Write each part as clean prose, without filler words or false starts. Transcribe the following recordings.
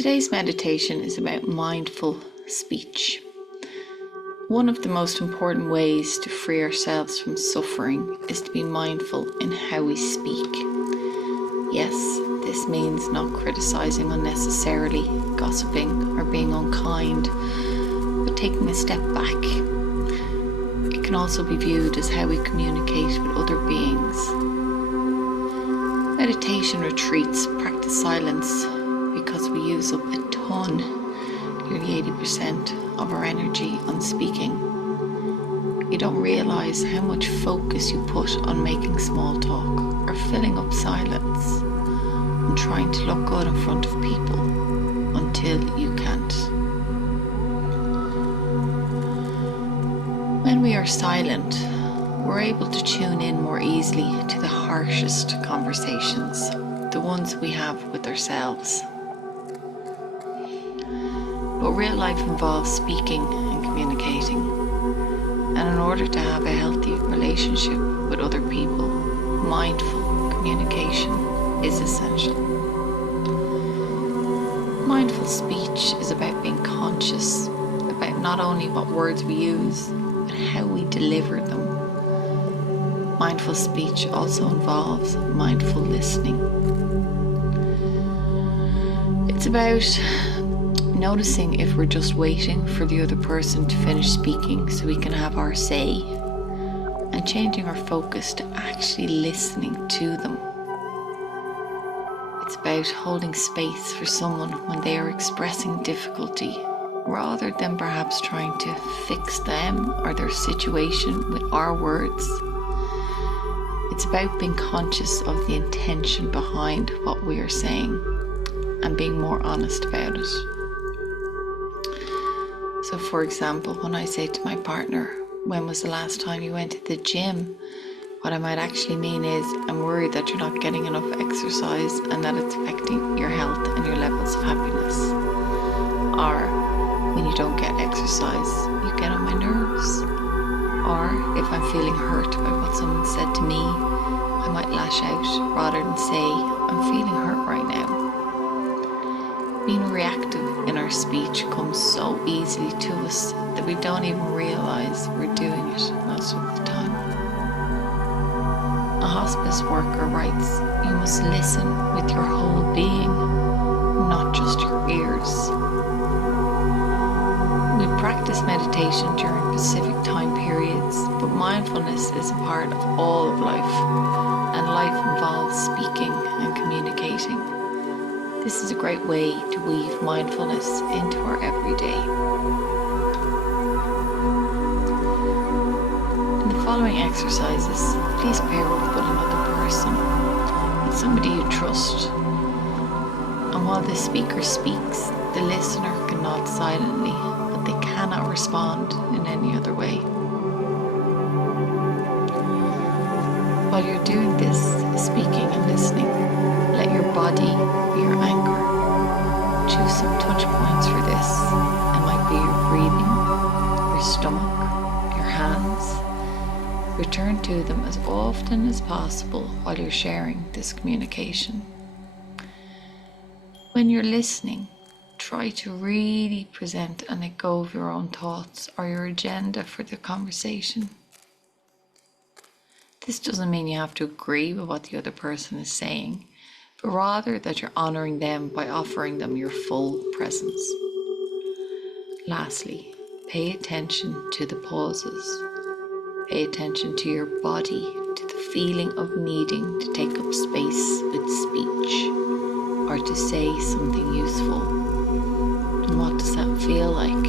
Today's meditation is about mindful speech. One of the most important ways to free ourselves from suffering is to be mindful in how we speak. Yes, this means not criticizing unnecessarily, gossiping, or being unkind, but taking a step back. It can also be viewed as how we communicate with other beings. Meditation retreats practice silence because we use up a ton, nearly 80% of our energy on speaking. You don't realize how much focus you put on making small talk or filling up silence and trying to look good in front of people until you can't. When we are silent, we're able to tune in more easily to the harshest conversations, the ones we have with ourselves. But real life involves speaking and communicating, and in order to have a healthy relationship with other people, mindful communication is essential. Mindful speech is about being conscious about not only what words we use, but how we deliver them. Mindful speech also involves mindful listening. It's about noticing if we're just waiting for the other person to finish speaking so we can have our say, and changing our focus to actually listening to them. It's about holding space for someone when they are expressing difficulty, rather than perhaps trying to fix them or their situation with our words. It's about being conscious of the intention behind what we are saying and being more honest about it. So for example, when I say to my partner, when was the last time you went to the gym? What I might actually mean is, I'm worried that you're not getting enough exercise and that it's affecting your health and your levels of happiness. Or, when you don't get exercise, you get on my nerves. Or, if I'm feeling hurt by what someone said to me, I might lash out rather than say, I'm feeling hurt right now. Being reactive in our speech comes so easily to us that we don't even realize we're doing it most of the time. A hospice worker writes, you must listen with your whole being, not just your ears. We practice meditation during specific time periods, but mindfulness is a part of all of life, and life involves speaking and communicating. This is a great way to weave mindfulness into our everyday. In the following exercises, please pair up with another person, with somebody you trust. And while the speaker speaks, the listener can nod silently, but they cannot respond in any other way. While you're doing this, speaking and listening, let your body be your anchor. Choose some touch points for this. It might be your breathing, your stomach, your hands. Return to them as often as possible while you're sharing this communication. When you're listening, try to really present and let go of your own thoughts or your agenda for the conversation. This doesn't mean you have to agree with what the other person is saying, but rather that you're honoring them by offering them your full presence. Lastly, pay attention to the pauses. Pay attention to your body, to the feeling of needing to take up space with speech or to say something useful. And what does that feel like?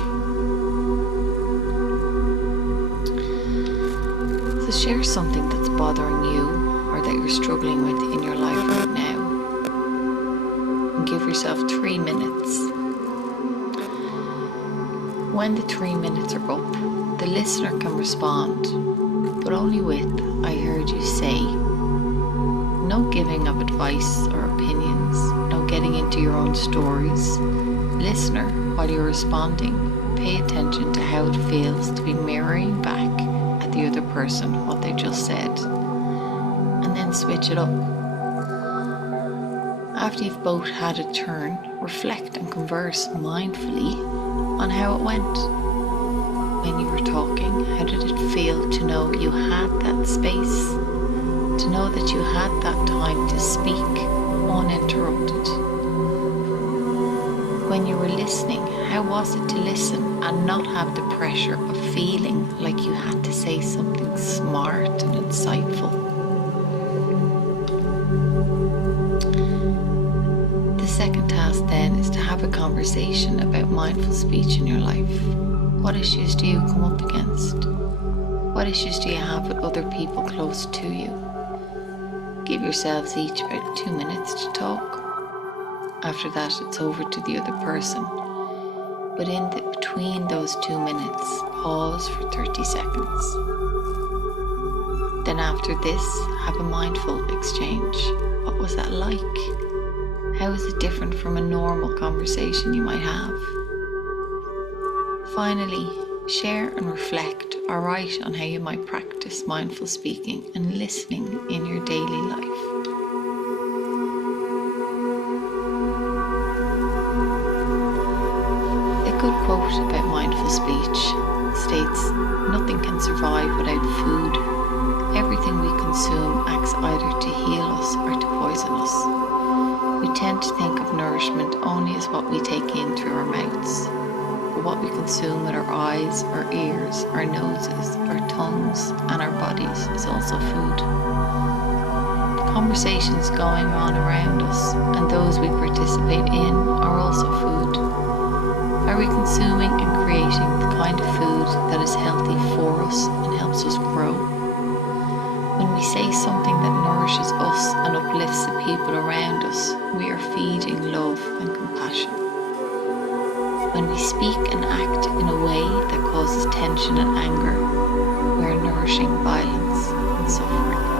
So share something that's bothering you or that you're struggling with in your life right now. And give yourself 3 minutes. When the 3 minutes are up, the listener can respond, but only with, I heard you say. No giving of advice or opinions, no getting into your own stories. Listener, while you're responding, pay attention to how it feels to be mirroring back at the other person what they just said, and then switch it up. After you've both had a turn, reflect and converse mindfully on how it went. When you were talking, how did it feel to know you had that space? To know that you had that time to speak uninterrupted? When you were listening, how was it to listen and not have the pressure of feeling like you had to say something smart and insightful? The second task then is to have a conversation about mindful speech in your life. What issues do you come up against? What issues do you have with other people close to you? Give yourselves each about 2 minutes to talk. After that, it's over to the other person. But between those 2 minutes, pause for 30 seconds. Then after this, have a mindful exchange. What was that like? How is it different from a normal conversation you might have? Finally, share and reflect or write on how you might practice mindful speaking and listening in your daily life. A good quote about mindful speech states, "Nothing can survive without food. Everything we consume acts either to heal us or to poison us. We tend to think of nourishment only as what we take in through our mouths. But what we consume with our eyes, our ears, our noses, our tongues, and our bodies is also food. The conversations going on around us and those we participate in are also food. Are we consuming and creating the kind of food that is healthy for us and helps us grow? When we say something that nourishes us and uplifts the people around us, we are feeding love and compassion. When we speak and act in a way that causes tension and anger, we are nourishing violence and suffering."